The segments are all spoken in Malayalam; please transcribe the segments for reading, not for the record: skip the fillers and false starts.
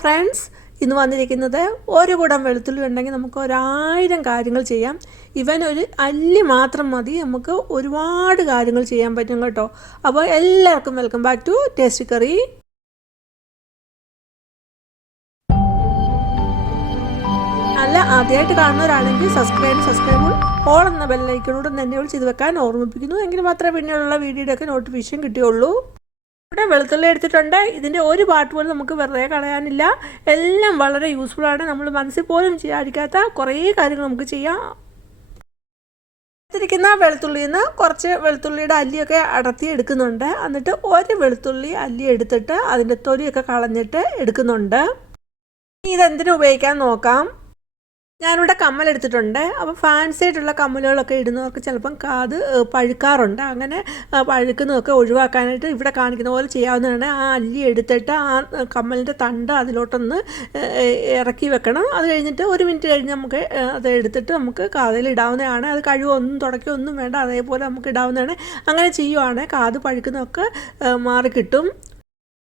ഫ്രണ്ട്സ്, ഇന്ന് വന്നിരിക്കുന്നത് ഒരു കുടം വെളുത്തുള്ളി ഉണ്ടെങ്കിൽ നമുക്ക് 1000 കാര്യങ്ങൾ ചെയ്യാം. ഇവൻ ഒരു അല്ലി മാത്രം മതി, നമുക്ക് ഒരുപാട് കാര്യങ്ങൾ ചെയ്യാൻ പറ്റും കേട്ടോ. അപ്പോൾ എല്ലാവർക്കും welcome back to tasty curry. അല്ല, ആദ്യമായിട്ട് കാണുന്നവരാണെങ്കിൽ സബ്സ്ക്രൈബ് ഓൾ എന്ന ബെല്ലൈക്കനോട് തന്നെ ചെയ്ത് വെക്കാൻ ഓർമ്മിപ്പിക്കുന്നു. എങ്കിൽ മാത്രമേ പിന്നെയുള്ള വീഡിയോയുടെയൊക്കെ നോട്ടിഫിക്കേഷൻ കിട്ടുകയുള്ളൂ. ഇവിടെ വെളുത്തുള്ളി എടുത്തിട്ടുണ്ട്. ഇതിൻ്റെ ഒരു പാർട്ട് പോലും നമുക്ക് വെറുതെ കളയാനില്ല. എല്ലാം വളരെ യൂസ്ഫുള്ളാണ്. നമ്മൾ മനസ്സിൽ പോലും ചെയ്യാതിരിക്കാത്ത കുറേ കാര്യങ്ങൾ നമുക്ക് ചെയ്യാം. എടുത്തിരിക്കുന്ന വെളുത്തുള്ളിയിൽ നിന്ന് കുറച്ച് വെളുത്തുള്ളിയുടെ അല്ലിയൊക്കെ അടർത്തി എടുക്കുന്നുണ്ട്. എന്നിട്ട് ഒരു വെളുത്തുള്ളി അല്ലി എടുത്തിട്ട് അതിൻ്റെ തൊലിയൊക്കെ കളഞ്ഞിട്ട് എടുക്കുന്നുണ്ട്. ഇതെന്തിനു ഉപയോഗിക്കാൻ നോക്കാം. ഞാനിവിടെ കമ്മൽ എടുത്തിട്ടുണ്ട്. അപ്പോൾ ഫാൻസി ആയിട്ടുള്ള കമ്മലുകളൊക്കെ ഇടുന്നവർക്ക് ചിലപ്പം കാത് പഴുക്കാറുണ്ട്. അങ്ങനെ പഴുക്കുന്നതൊക്കെ ഒഴിവാക്കാനായിട്ട് ഇവിടെ കാണിക്കുന്ന പോലെ ചെയ്യാവുന്നതാണ്. ആ അല്ലി എടുത്തിട്ട് ആ കമ്മലിൻ്റെ തണ്ട് അതിലോട്ടൊന്ന് ഇറക്കി വെക്കണം. അത് കഴിഞ്ഞിട്ട് ഒരു മിനിറ്റ് കഴിഞ്ഞ് നമുക്ക് അത് എടുത്തിട്ട് നമുക്ക് കാതിൽ ഇടാവുന്നതാണ്. അത് കഴിവൊന്നും തുടയ്ക്കൊന്നും വേണ്ട, അതേപോലെ നമുക്ക് ഇടാവുന്നതാണ്. അങ്ങനെ ചെയ്യുവാണെങ്കിൽ കാത് പഴുക്കുന്നതൊക്കെ മാറിക്കിട്ടും.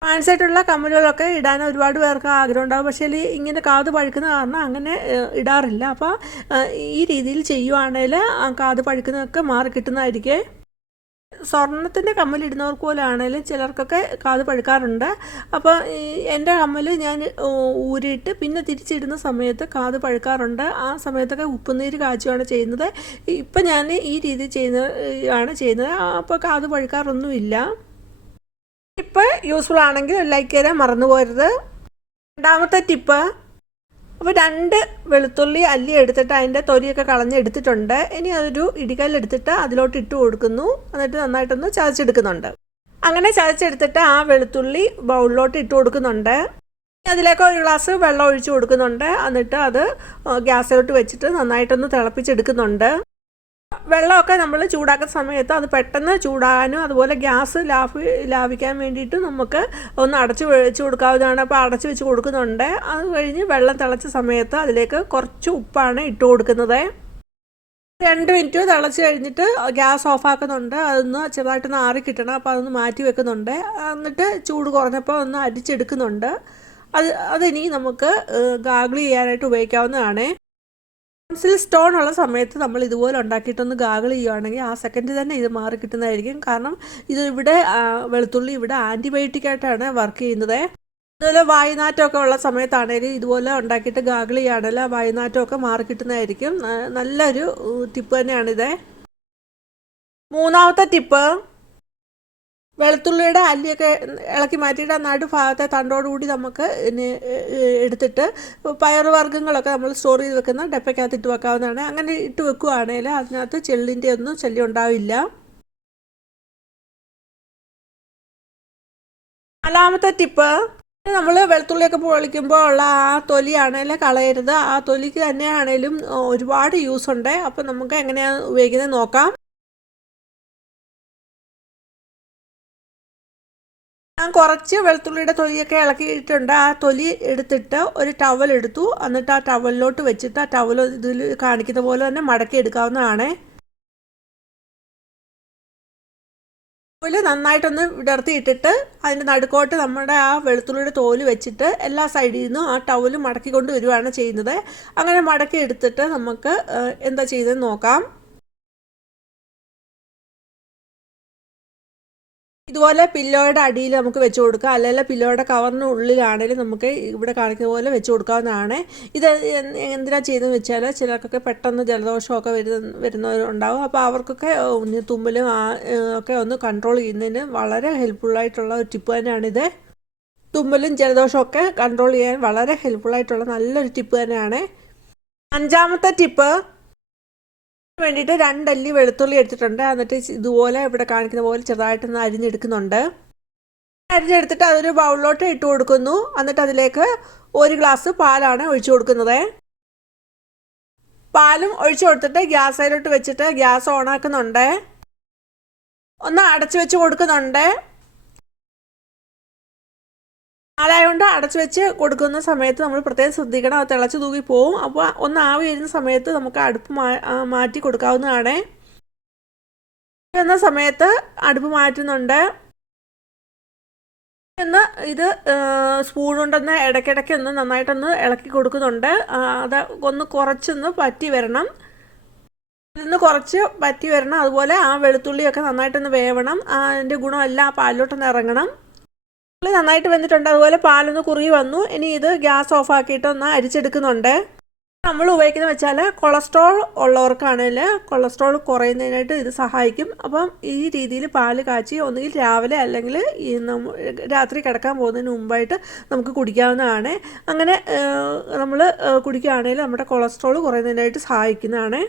ഫാൻസായിട്ടുള്ള കമ്മലുകളൊക്കെ ഇടാൻ ഒരുപാട് പേർക്ക് ആഗ്രഹം ഉണ്ടാകും. പക്ഷേ ഇങ്ങനെ കാത് പഴുക്കുന്ന കാരണം അങ്ങനെ ഇടാറില്ല. അപ്പോൾ ഈ രീതിയിൽ ചെയ്യുവാണെങ്കിൽ കാത് പഴുക്കുന്നതൊക്കെ മാറി കിട്ടുന്നതായിരിക്കും. സ്വർണത്തിൻ്റെ കമ്മലിടുന്നവർക്ക് പോലെ ആണെങ്കിലും ചിലർക്കൊക്കെ കാത് പഴുക്കാറുണ്ട്. അപ്പോൾ എൻ്റെ കമ്മൽ ഞാൻ ഊരിയിട്ട് പിന്നെ തിരിച്ചിടുന്ന സമയത്ത് കാത് പഴുക്കാറുണ്ട്. ആ സമയത്തൊക്കെ ഉപ്പുനീര് കാച്ചുകയാണ് ചെയ്യുന്നത്. ഇപ്പം ഞാൻ ഈ രീതി ചെയ്യുന്നത്. അപ്പോൾ കാത് പഴുക്കാറൊന്നുമില്ല. ടിപ്പ് യൂസ്ഫുൾ ആണെങ്കിൽ ലൈക്ക് ചെയ്യാൻ മറന്നു പോകരുത്. രണ്ടാമത്തെ ടിപ്പ്, അപ്പോൾ 2 വെളുത്തുള്ളി അല്ലി എടുത്തിട്ട് അതിൻ്റെ തൊലിയൊക്കെ കളഞ്ഞെടുത്തിട്ടുണ്ട്. ഇനി അതൊരു ഇടികല്ലെടുത്തിട്ട് അതിലോട്ട് ഇട്ട് കൊടുക്കുന്നു. എന്നിട്ട് നന്നായിട്ടൊന്ന് ചതച്ചെടുക്കുന്നുണ്ട്. അങ്ങനെ ചതച്ചെടുത്തിട്ട് ആ വെളുത്തുള്ളി ബൗളിലോട്ട് ഇട്ട് കൊടുക്കുന്നുണ്ട്. അതിലേക്ക് ഒരു ഗ്ലാസ് വെള്ളം ഒഴിച്ച് കൊടുക്കുന്നുണ്ട്. എന്നിട്ട് അത് ഗ്യാസിലോട്ട് വെച്ചിട്ട് നന്നായിട്ടൊന്ന് തിളപ്പിച്ചെടുക്കുന്നുണ്ട്. വെള്ളമൊക്കെ നമ്മൾ ചൂടാക്കുന്ന സമയത്ത് അത് പെട്ടെന്ന് ചൂടാകാനും അതുപോലെ ഗ്യാസ് ലാഭിക്കാൻ വേണ്ടിയിട്ട് നമുക്ക് ഒന്ന് അടച്ച് വെച്ച് കൊടുക്കാവുന്നതാണ്. അപ്പോൾ അടച്ച് വെച്ച് കൊടുക്കുന്നുണ്ട്. അത് കഴിഞ്ഞ് വെള്ളം തിളച്ച സമയത്ത് അതിലേക്ക് കുറച്ച് ഉപ്പാണ് ഇട്ട് കൊടുക്കുന്നത്. 2 മിനിറ്റ് തിളച്ച് കഴിഞ്ഞിട്ട് ഗ്യാസ് ഓഫാക്കുന്നുണ്ട്. അതൊന്ന് ചെറുതായിട്ടൊന്ന് ആറി കിട്ടണം. അപ്പോൾ അതൊന്ന് മാറ്റി വെക്കുന്നുണ്ട്. എന്നിട്ട് ചൂട് കുറഞ്ഞപ്പോൾ ഒന്ന് അരിച്ചെടുക്കുന്നുണ്ട്. അതിനി നമുക്ക് ഗാർഗിൾ ചെയ്യാനായിട്ട് ഉപയോഗിക്കാവുന്നതാണ്. ടോൺസിൽ സ്റ്റോൺ ഉള്ള സമയത്ത് നമ്മൾ ഇതുപോലെ ഉണ്ടാക്കിയിട്ടൊന്ന് ഗാർഗിൾ ചെയ്യുകയാണെങ്കിൽ ആ സെക്കൻഡ് തന്നെ ഇത് മാറി കിട്ടുന്നതായിരിക്കും. കാരണം ഇത് ഇവിടെ വെളുത്തുള്ളി ഇവിടെ ആൻറ്റിബയോട്ടിക് ആയിട്ടാണ് വർക്ക് ചെയ്യുന്നത്. അതുപോലെ വായുനാറ്റമൊക്കെ ഉള്ള സമയത്താണെങ്കിലും ഇതുപോലെ ഉണ്ടാക്കിയിട്ട് ഗാർഗിൾ ചെയ്യുകയാണെങ്കിൽ ആ വായുനാറ്റമൊക്കെ മാറി കിട്ടുന്നതായിരിക്കും. നല്ലൊരു ടിപ്പ് തന്നെയാണിത്. മൂന്നാമത്തെ ടിപ്പ്, വെളുത്തുള്ളിയുടെ അല്ലിയൊക്കെ ഇളക്കി മാറ്റിയിട്ട് ആ നടുഭാഗത്തെ തണ്ടോടുകൂടി നമുക്ക് എടുത്തിട്ട് പയറുവർഗ്ഗങ്ങളൊക്കെ നമ്മൾ സ്റ്റോർ ചെയ്ത് വെക്കുന്ന ഡപ്പയ്ക്കകത്ത് ഇട്ട് വെക്കാവുന്നതാണ്. അങ്ങനെ ഇട്ട് വെക്കുകയാണെങ്കിൽ അതിനകത്ത് ചെള്ളിൻ്റെ ഒന്നും ശല്യം ഉണ്ടാവില്ല. നാലാമത്തെ ടിപ്പ്, നമ്മൾ വെളുത്തുള്ളിയൊക്കെ പൊളിക്കുമ്പോൾ ഉള്ള ആ തൊലിയാണെങ്കിൽ കളയരുത്. ആ തൊലിക്ക് തന്നെയാണേലും ഒരുപാട് യൂസ് ഉണ്ട്. അപ്പോൾ നമുക്ക് എങ്ങനെയാണ് ഉപയോഗിക്കുന്നത് നോക്കാം. ഞാൻ കുറച്ച് വെളുത്തുള്ളിയുടെ തൊലിയൊക്കെ ഇളക്കിയിട്ടുണ്ട്. ആ തൊലി എടുത്തിട്ട് ഒരു ടവൽ എടുത്തു. എന്നിട്ട് ആ ടവലിലോട്ട് വെച്ചിട്ട് ആ ടവൽ ഇതിൽ കാണിക്കുന്ന പോലെ തന്നെ മടക്കി എടുക്കാവുന്നതാണ്. ടവല് നന്നായിട്ടൊന്ന് വിടർത്തിയിട്ടിട്ട് അതിൻ്റെ നടുക്കോട്ട് നമ്മുടെ ആ വെളുത്തുള്ളിയുടെ തോല് വെച്ചിട്ട് എല്ലാ സൈഡിൽ നിന്നും ആ ടവല് മടക്കി കൊണ്ട് വരികയാണ് ചെയ്യുന്നത്. അങ്ങനെ മടക്കി എടുത്തിട്ട് നമുക്ക് എന്താ ചെയ്തതെന്ന് നോക്കാം. ഇതുപോലെ പില്ലോയുടെ അടിയിൽ നമുക്ക് വെച്ച് കൊടുക്കാം. അല്ലെങ്കിൽ പില്ലോയുടെ കവറിന് ഉള്ളിലാണെങ്കിലും നമുക്ക് ഇവിടെ കാണിക്കുന്ന പോലെ വെച്ച് കൊടുക്കാവുന്നതാണ്. ഇത് എന്തിനാ ചെയ്തതെന്ന് വെച്ചാൽ ചിലർക്കൊക്കെ പെട്ടെന്ന് ജലദോഷമൊക്കെ വരുന്നവരുണ്ടാവും. അപ്പോൾ അവർക്കൊക്കെ തുമ്മലും ഒക്കെ ഒന്ന് കൺട്രോൾ ചെയ്യുന്നതിന് വളരെ ഹെൽപ്ഫുള്ളായിട്ടുള്ള ഒരു ടിപ്പ് തന്നെയാണിത്. തുമ്മലും ജലദോഷമൊക്കെ കൺട്രോൾ ചെയ്യാൻ വളരെ ഹെൽപ്ഫുള്ളായിട്ടുള്ള നല്ലൊരു ടിപ്പ് തന്നെയാണ്. അഞ്ചാമത്തെ ടിപ്പ് വേണ്ടിയിട്ട് 2 അല്ലി വെളുത്തുള്ളി എടുത്തിട്ടുണ്ട്. എന്നിട്ട് ഇതുപോലെ ഇവിടെ കാണിക്കുന്ന പോലെ ചെറുതായിട്ടൊന്ന് അരിഞ്ഞെടുക്കുന്നുണ്ട്. അരിഞ്ഞെടുത്തിട്ട് അതൊരു ബൗളിലോട്ട് ഇട്ട് കൊടുക്കുന്നു. എന്നിട്ട് അതിലേക്ക് 1 ഗ്ലാസ് പാലാണ് ഒഴിച്ചു കൊടുക്കുന്നത്. പാലും ഒഴിച്ചു കൊടുത്തിട്ട് ഗ്യാസിലോട്ട് വെച്ചിട്ട് ഗ്യാസ് ഓണാക്കുന്നുണ്ട്. ഒന്ന് അടച്ചു വെച്ച് കൊടുക്കുന്നുണ്ട്. പാലായതുകൊണ്ട് അടച്ചു വെച്ച് കൊടുക്കുന്ന സമയത്ത് നമ്മൾ പ്രത്യേകം ശ്രദ്ധിക്കണം, അത് തിളച്ച് തൂക്കി പോവും. അപ്പോൾ ഒന്ന് ആവി വരുന്ന സമയത്ത് നമുക്ക് അടുപ്പ് മാറ്റി കൊടുക്കാവുന്നതാണ്. എന്ന സമയത്ത് അടുപ്പ് മാറ്റുന്നുണ്ട്. ഒന്ന് ഇത് സ്പൂൺ കൊണ്ടൊന്ന് ഇടയ്ക്കിടയ്ക്ക് ഒന്ന് നന്നായിട്ടൊന്ന് ഇളക്കി കൊടുക്കുന്നുണ്ട്. അത് ഒന്ന് കുറച്ചൊന്ന് പറ്റി വരണം. ഇതിന്ന് കുറച്ച് പറ്റി വരണം. അതുപോലെ ആ വെളുത്തുള്ളിയൊക്കെ നന്നായിട്ടൊന്ന് വേവണം. അതിൻ്റെ ഗുണമെല്ലാം ആ പാലിലോട്ടൊന്ന് ഇറങ്ങണം. നന്നായിട്ട് വെന്തിട്ടുണ്ട്. അതുപോലെ പാലൊന്ന് കുറുകി വന്നു. ഇനി ഇത് ഗ്യാസ് ഓഫ് ആക്കിയിട്ട് ഒന്ന് അരിച്ചെടുക്കുന്നുണ്ട്. നമ്മൾ ഉപയോഗിക്കുന്നത് വെച്ചാൽ കൊളസ്ട്രോൾ ഉള്ളവർക്കാണെങ്കിൽ കൊളസ്ട്രോൾ കുറയുന്നതിനായിട്ട് ഇത് സഹായിക്കും. അപ്പം ഈ രീതിയിൽ പാല് കാച്ചി ഒന്നുകിൽ രാവിലെ അല്ലെങ്കിൽ ഈ രാത്രി കിടക്കാൻ പോകുന്നതിന് മുമ്പായിട്ട് നമുക്ക് കുടിക്കാവുന്നതാണ്. അങ്ങനെ നമ്മൾ കുടിക്കുകയാണെങ്കിൽ നമ്മുടെ കൊളസ്ട്രോൾ കുറയുന്നതിനായിട്ട് സഹായിക്കുന്നതാണ്.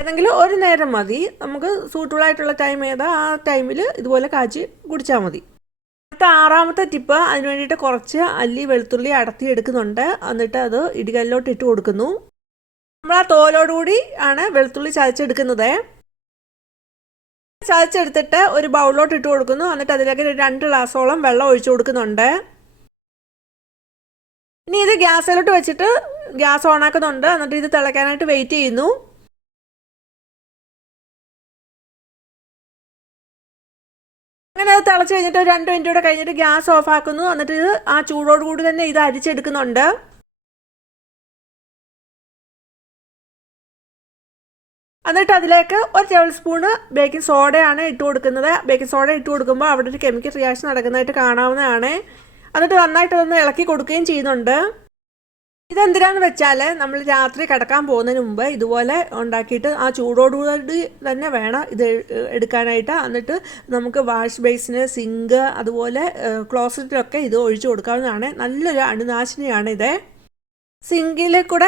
ഏതെങ്കിലും ഒരു നേരം മതി. നമുക്ക് സൂട്ടബിളായിട്ടുള്ള ടൈം ഏതാ ആ ടൈമിൽ ഇതുപോലെ കാച്ചി കുടിച്ചാൽ മതി. ആറാമത്തെ ടിപ്പ്, അതിന് വേണ്ടിയിട്ട് കുറച്ച് അല്ലി വെളുത്തുള്ളി അടത്തി എടുക്കുന്നുണ്ട്. എന്നിട്ട് അത് ഇടികല്ലിലോട്ട് ഇട്ട് കൊടുക്കുന്നു. നമ്മൾ ആ തോലോടുകൂടി ആണ് വെളുത്തുള്ളി ചതച്ചെടുക്കുന്നത്. ചതച്ചെടുത്തിട്ട് ഒരു ബൗളിലോട്ട് ഇട്ട് കൊടുക്കുന്നു. എന്നിട്ട് അതിലേക്ക് 2 ഗ്ലാസോളം വെള്ളം ഒഴിച്ചു കൊടുക്കുന്നുണ്ട്. ഇനി ഇത് ഗ്യാസിലോട്ട് വെച്ചിട്ട് ഗ്യാസ് ഓണാക്കുന്നുണ്ട്. എന്നിട്ട് ഇത് തിളയ്ക്കാനായിട്ട് വെയിറ്റ് ചെയ്യുന്നു. അങ്ങനെ അത് തിളച്ച് കഴിഞ്ഞിട്ട് 2 മിനിറ്റ് കൂടെ കഴിഞ്ഞിട്ട് ഗ്യാസ് ഓഫ് ആക്കുന്നു. എന്നിട്ട് ഇത് ആ ചൂടോട് കൂടി തന്നെ ഇത് അരിച്ചെടുക്കുന്നുണ്ട്. എന്നിട്ട് അതിലേക്ക് 1 ടേബിൾ സ്പൂണ് ബേക്കിംഗ് സോഡയാണ് ഇട്ട് കൊടുക്കുന്നത്. ബേക്കിംഗ് സോഡ ഇട്ട് കൊടുക്കുമ്പോൾ അവിടെ ഒരു കെമിക്കൽ റിയാക്ഷൻ നടക്കുന്നതായിട്ട് കാണാവുന്നതാണ്. എന്നിട്ട് നന്നായിട്ട് അതൊന്ന് ഇളക്കി കൊടുക്കുകയും ചെയ്യുന്നുണ്ട്. ഇതെന്തിനാന്ന് വെച്ചാൽ നമ്മൾ രാത്രി കിടക്കാൻ പോകുന്നതിന് മുമ്പ് ഇതുപോലെ ഉണ്ടാക്കിയിട്ട് ആ ചൂടോടുകൂടി തന്നെ വേണം ഇത് എടുക്കാനായിട്ട്. എന്നിട്ട് നമുക്ക് വാഷ് ബേസിന്, സിങ്ക്, അതുപോലെ ക്ലോസറ്റിലൊക്കെ ഇത് ഒഴിച്ചു കൊടുക്കാവുന്നതാണ്. നല്ലൊരു അണുനാശിനിയാണ് ഇത്. സിങ്കിൽ കൂടെ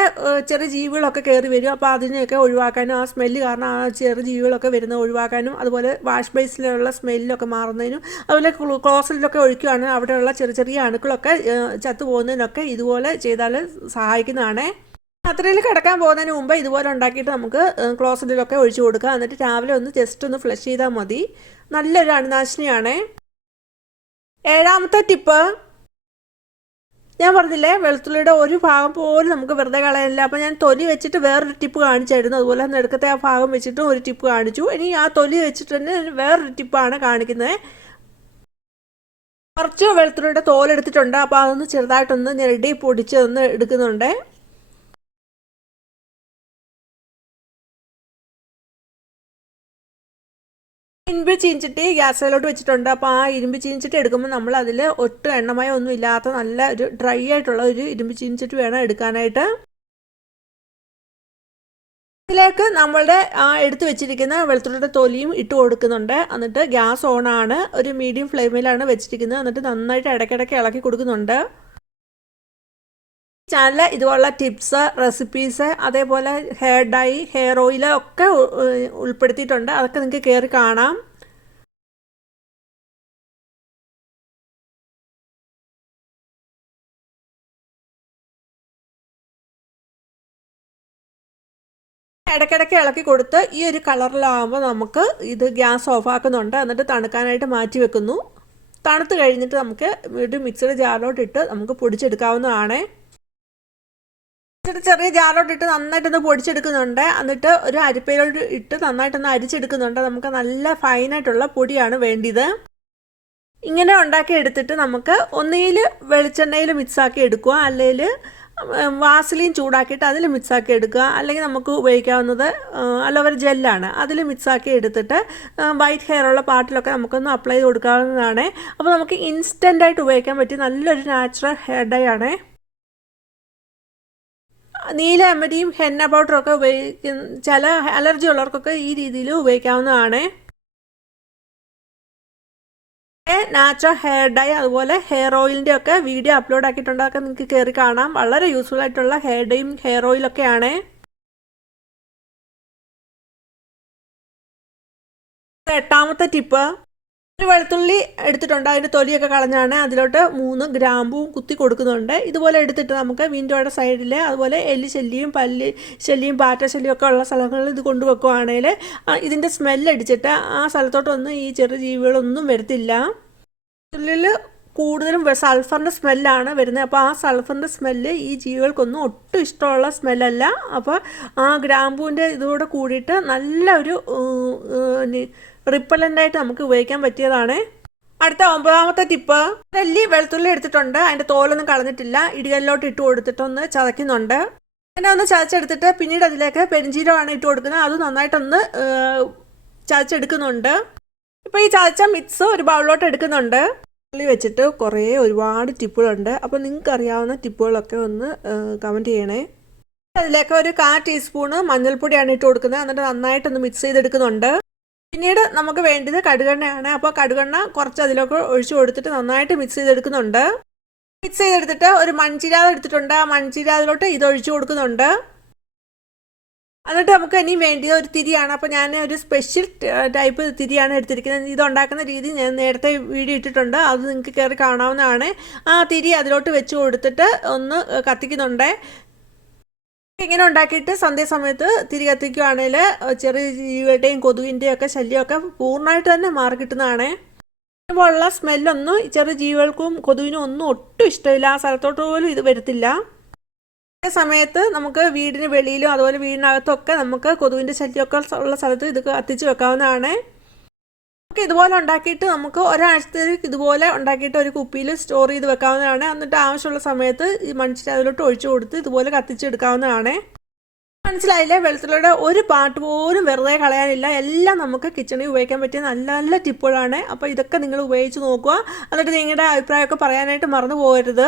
ചെറിയ ജീവികളൊക്കെ കയറി വരും. അപ്പോൾ അതിനെയൊക്കെ ഒഴിവാക്കാനും ആ സ്മെല്ല് കാരണം ആ ചെറിയ ജീവികളൊക്കെ വരുന്നത് ഒഴിവാക്കാനും, അതുപോലെ വാഷ് ബേസിലുള്ള സ്മെല്ലൊക്കെ മാറുന്നതിനും, അതുപോലെ ക്ലോസറ്റിലൊക്കെ ഒഴിക്കുകയാണ് അവിടെയുള്ള ചെറിയ ചെറിയ അണുക്കളൊക്കെ ചത്തുപോകുന്നതിനൊക്കെ ഇതുപോലെ ചെയ്താൽ സഹായിക്കുന്നതാണ്. രാത്രിയിൽ കിടക്കാൻ പോകുന്നതിന് മുമ്പ് ഇതുപോലെ ഉണ്ടാക്കിയിട്ട് നമുക്ക് ക്ലോസറ്റിലൊക്കെ ഒഴിച്ചു കൊടുക്കുക. എന്നിട്ട് രാവിലെ ഒന്ന് ജസ്റ്റ് ഒന്ന് ഫ്ലഷ് ചെയ്താൽ മതി. നല്ലൊരു അണുനാശിനിയാണ്. 7ാമത്തെ ടിപ്പ്, ഞാൻ പറഞ്ഞില്ലേ വെളുത്തുള്ളിയുടെ ഒരു ഭാഗം പോലും നമുക്ക് വെറുതെ കളയാനില്ല. അപ്പോൾ ഞാൻ തൊലി വെച്ചിട്ട് വേറൊരു ടിപ്പ് കാണിച്ചായിരുന്നു. അതുപോലെ നെടുക്കത്തെ ആ ഭാഗം വെച്ചിട്ട് ഒരു ടിപ്പ് കാണിച്ചു. ഇനി ആ തൊലി വെച്ചിട്ട് തന്നെ വേറൊരു ടിപ്പാണ് കാണിക്കുന്നത്. കുറച്ച് വെളുത്തുള്ളിയുടെ തോലെടുത്തിട്ടുണ്ട്. അപ്പോൾ അതൊന്ന് ചെറുതായിട്ടൊന്ന് ഞെരടി പൊടിച്ച് ഒന്ന് എടുക്കുന്നുണ്ട്. ഇരുമ്പ് ചീഞ്ചട്ടി ഗ്യാസിലോട്ട് വെച്ചിട്ടുണ്ട്. അപ്പോൾ ആ ഇരുമ്പ് ചീഞ്ചട്ടി എടുക്കുമ്പോൾ നമ്മൾ അതിൽ ഒട്ടും എണ്ണമയം ഒന്നും ഇല്ലാത്ത നല്ല ഒരു ഡ്രൈ ആയിട്ടുള്ള ഒരു ഇരുമ്പ് ചീഞ്ചട്ടി വേണം എടുക്കാനായിട്ട്. ഇതിലേക്ക് നമ്മളുടെ എടുത്തു വെച്ചിരിക്കുന്ന വെളുത്തുള്ളിയുടെ തൊലിയും ഇട്ട് കൊടുക്കുന്നുണ്ട്. എന്നിട്ട് ഗ്യാസ് ഓണാണ്. ഒരു മീഡിയം ഫ്ലെയിമിലാണ് വെച്ചിരിക്കുന്നത്. എന്നിട്ട് നന്നായിട്ട് ഇടയ്ക്കിടയ്ക്ക് ഇളക്കി കൊടുക്കുന്നുണ്ട്. ചാനൽ ഇതുപോലുള്ള ടിപ്സ്, റെസിപ്പീസ്, അതേപോലെ ഹെയർ ഡൈ, ഹെയർ ഓയിൽ ഒക്കെ ഉൾപ്പെടുത്തിയിട്ടുണ്ട്. അതൊക്കെ നിങ്ങൾക്ക് കയറി കാണാം. ഇടയ്ക്കിടയ്ക്ക് ഇളക്കി കൊടുത്ത് ഈ ഒരു കളറിലാകുമ്പോൾ നമുക്ക് ഇത് ഗ്യാസ് ഓഫ് ആക്കുന്നുണ്ട്. എന്നിട്ട് തണുക്കാനായിട്ട് മാറ്റി വെക്കുന്നു. തണുത്ത് കഴിഞ്ഞിട്ട് നമുക്ക് ഒരു മിക്സിയുടെ ജാറിലോട്ടിട്ട് നമുക്ക് പൊടിച്ചെടുക്കാവുന്നതാണ്. ചെറിയ ജാറിലോട്ടിട്ട് നന്നായിട്ടൊന്ന് പൊടിച്ചെടുക്കുന്നുണ്ട്. എന്നിട്ട് ഒരു അരിപ്പയിലോട്ട് ഇട്ട് നന്നായിട്ടൊന്ന് അരിച്ചെടുക്കുന്നുണ്ട്. നമുക്ക് നല്ല ഫൈനായിട്ടുള്ള പൊടിയാണ് വേണ്ടത്. ഇങ്ങനെ ഉണ്ടാക്കി എടുത്തിട്ട് നമുക്ക് ഒന്നുകിൽ വെളിച്ചെണ്ണയിൽ മിക്സാക്കി എടുക്കുക, അല്ലെങ്കിൽ വാസലിൻ ചൂടാക്കിയിട്ട് അതിൽ മിക്സാക്കി എടുക്കുക, അല്ലെങ്കിൽ നമുക്ക് ഉപയോഗിക്കാവുന്നത് അലോവേര ജെല്ലാണ്, അതിൽ മിക്സാക്കി എടുത്തിട്ട് വൈറ്റ് ഹെയർ ഉള്ള പാർട്ടിലൊക്കെ നമുക്കൊന്ന് അപ്ലൈ ചെയ്ത് കൊടുക്കാവുന്നതാണ്. അപ്പോൾ നമുക്ക് ഇൻസ്റ്റൻ്റായിട്ട് ഉപയോഗിക്കാൻ പറ്റിയ നല്ലൊരു നാച്ചുറൽ ഹെയർ ഡൈ ആണ്. നീല അമരിയും ഹെന്ന പൗഡറൊക്കെ ഉപയോഗിക്കുന്ന ചില അലർജി ഉള്ളവർക്കൊക്കെ ഈ രീതിയിൽ ഉപയോഗിക്കാവുന്നതാണ്. നാച്ചുറൽ ഹെയർ ഡൈ, അതുപോലെ ഹെയർ ഓയിലിൻ്റെ ഒക്കെ വീഡിയോ അപ്ലോഡ് ആക്കിയിട്ടുണ്ട്. അതൊക്കെ നിങ്ങൾക്ക് കയറി കാണാം. വളരെ യൂസ്ഫുൾ ആയിട്ടുള്ള ഹെയർ ഡൈയും ഹെയർ ഓയിലൊക്കെയാണ്. 8ാമത്തെ ടിപ്പ്, ഒരു വെളുത്തുള്ളി എടുത്തിട്ടുണ്ട്. അതിൻ്റെ തൊലിയൊക്കെ കളഞ്ഞാണ് അതിലോട്ട് 3 ഗ്രാമ്പും കുത്തി കൊടുക്കുന്നുണ്ട്. ഇതുപോലെ എടുത്തിട്ട് നമുക്ക് വിൻഡോയുടെ സൈഡിൽ, അതുപോലെ എലി ശല്യം, പല്ലി ശല്യം, പാറ്റ ശല്യം ഒക്കെ ഉള്ള സ്ഥലങ്ങളിൽ ഇത് കൊണ്ടുവെക്കുകയാണെങ്കിൽ ഇതിൻ്റെ സ്മെല്ലടിച്ചിട്ട് ആ സ്ഥലത്തോട്ടൊന്നും ഈ ചെറു ജീവികളൊന്നും വരത്തില്ല. ഉള്ളിൽ കൂടുതലും സൾഫറിൻ്റെ സ്മെല്ലാണ് വരുന്നത്. അപ്പോൾ ആ സൾഫറിൻ്റെ സ്മെല്ല് ഈ ജീവികൾക്കൊന്നും ഒട്ടും ഇഷ്ടമുള്ള സ്മെല്ലല്ല. അപ്പോൾ ആ ഗ്രാമ്പൂവിൻ്റെ ഇതോടെ കൂടിയിട്ട് നല്ലൊരു റിപ്പലൻ്റായിട്ട് നമുക്ക് ഉപയോഗിക്കാൻ പറ്റിയതാണ്. അടുത്ത 9ാമത്തെ ടിപ്പ്, അല്ലി വെളുത്തുള്ളി എടുത്തിട്ടുണ്ട്, അതിൻ്റെ തോലൊന്നും കളഞ്ഞിട്ടില്ല, ഇടികല്ലിലോട്ട് ഇട്ട് കൊടുത്തിട്ടൊന്ന് ചതയ്ക്കുന്നുണ്ട്. അങ്ങനെ ഒന്ന് ചതച്ചെടുത്തിട്ട് പിന്നീട് അതിലേക്ക് പെരിഞ്ചീരകമാണ് ഇട്ട് കൊടുക്കുന്നത്, അത് നന്നായിട്ടൊന്ന് ചതച്ചെടുക്കുന്നുണ്ട്. ഇപ്പോൾ ഈ ചതച്ച മിക്സ് ഒരു ബൗളിലോട്ട് എടുക്കുന്നുണ്ട്. ഉള്ളി വെച്ചിട്ട് ഒരുപാട് ടിപ്പുകളുണ്ട്. അപ്പോൾ നിങ്ങൾക്ക് അറിയാവുന്ന ടിപ്പുകളൊക്കെ ഒന്ന് കമൻറ്റ് ചെയ്യണേ. അതിലേക്ക് ഒരു 1/4 ടീസ്പൂണ് മഞ്ഞൾപ്പൊടിയാണ് ഇട്ട് കൊടുക്കുന്നത്. എന്നിട്ട് നന്നായിട്ടൊന്ന് മിക്സ് ചെയ്തെടുക്കുന്നുണ്ട്. പിന്നീട് നമുക്ക് വേണ്ടത് കടുകെണ്ണയാണ്. അപ്പോൾ കടുകെണ്ണ കുറച്ച് അതിലൊക്കെ ഒഴിച്ചു കൊടുത്തിട്ട് നന്നായിട്ട് മിക്സ് ചെയ്തെടുക്കുന്നുണ്ട്. മിക്സ് ചെയ്തെടുത്തിട്ട് ഒരു മൺചീരാത് എടുത്തിട്ടുണ്ട്, ആ മൺചീരാതിലോട്ട് ഇത് ഒഴിച്ചു കൊടുക്കുന്നുണ്ട്. എന്നിട്ട് നമുക്ക് ഇനി വേണ്ടിയത് ഒരു തിരിയാണ്. അപ്പോൾ ഞാൻ ഒരു സ്പെഷ്യൽ ടൈപ്പ് തിരിയാണ് എടുത്തിരിക്കുന്നത്. ഇതുണ്ടാക്കുന്ന രീതി ഞാൻ നേരത്തെ വീഡിയോ ഇട്ടിട്ടുണ്ട്, അത് നിങ്ങൾക്ക് കയറി കാണാവുന്നതാണ്. ആ തിരി അതിലോട്ട് വെച്ച് കൊടുത്തിട്ട് ഒന്ന് കത്തിക്കുന്നുണ്ട്. ഇങ്ങനെ ഉണ്ടാക്കിയിട്ട് സന്ധ്യാസമയത്ത് തിരി കത്തിക്കുകയാണെങ്കിൽ ചെറിയ ജീവികളുടെയും കൊതുകിൻ്റെയും ഒക്കെ ശല്യമൊക്കെ പൂർണ്ണമായിട്ട് തന്നെ മാറി കിട്ടുന്നതാണ്. ഇതുപോലുള്ള സ്മെല്ലൊന്നും ചെറിയ ജീവികൾക്കും കൊതുകിനും ഒന്നും ഒട്ടും ഇഷ്ടമില്ല, ആ സ്ഥലത്തോട്ട് പോലും ഇത് വരത്തില്ല. അതേ സമയത്ത് നമുക്ക് വീടിന് വെളിയിലും അതുപോലെ വീടിനകത്തൊക്കെ നമുക്ക് കൊതുകിൻ്റെ ശല്യമൊക്കെ ഉള്ള സ്ഥലത്ത് ഇത് കത്തിച്ച് വെക്കാവുന്നതാണ്. നമുക്ക് ഇതുപോലെ ഉണ്ടാക്കിയിട്ട് നമുക്ക് ഒരാഴ്ചത്തേക്ക് ഇതുപോലെ ഉണ്ടാക്കിയിട്ട് ഒരു കുപ്പിയിൽ സ്റ്റോർ ചെയ്ത് വെക്കാവുന്നതാണ്. എന്നിട്ട് ആവശ്യമുള്ള സമയത്ത് ഈ മൺചട്ടി അതിലോട്ട് ഒഴിച്ചു കൊടുത്ത് ഇതുപോലെ കത്തിച്ചെടുക്കാവുന്നതാണ്. മനസ്സിലായില്ലേ? വെളുത്തുള്ളിയുടെ ഒരു പാർട്ട് പോലും വെറുതെ കളയാനില്ല, എല്ലാം നമുക്ക് കിച്ചണിൽ ഉപയോഗിക്കാൻ പറ്റിയ നല്ല നല്ല ടിപ്പുകളാണ്. അപ്പോൾ ഇതൊക്കെ നിങ്ങൾ ഉപയോഗിച്ച് നോക്കുക. എന്നിട്ട് നിങ്ങളുടെ അഭിപ്രായമൊക്കെ പറയാനായിട്ട് മറന്നു പോകരുത്.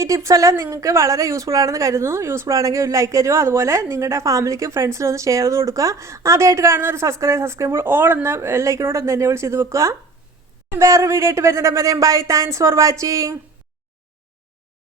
ഈ ടിപ്സ് എല്ലാം നിങ്ങൾക്ക് വളരെ യൂസ്ഫുൾ ആണെന്ന് കരുതുന്നു. യൂസ്ഫുൾ ആണെങ്കിൽ ഒരു ലൈക്ക് തരുമോ, അതുപോലെ നിങ്ങളുടെ ഫാമിലിക്കും ഫ്രണ്ട്സിനും ഒന്ന് ഷെയർ ചെയ്ത് കൊടുക്കുക. ആദ്യമായിട്ട് കാണുന്ന ഒരു സബ്സ്ക്രൈബ് ഓൾ എന്ന ലൈക്കിനോട് ഒന്ന് എനേബിൾ ചെയ്ത് വെക്കുക. വേറൊരു വീഡിയോ ആയിട്ട് വരുന്നുണ്ടെങ്കിൽ ബൈ. Thanks for watching.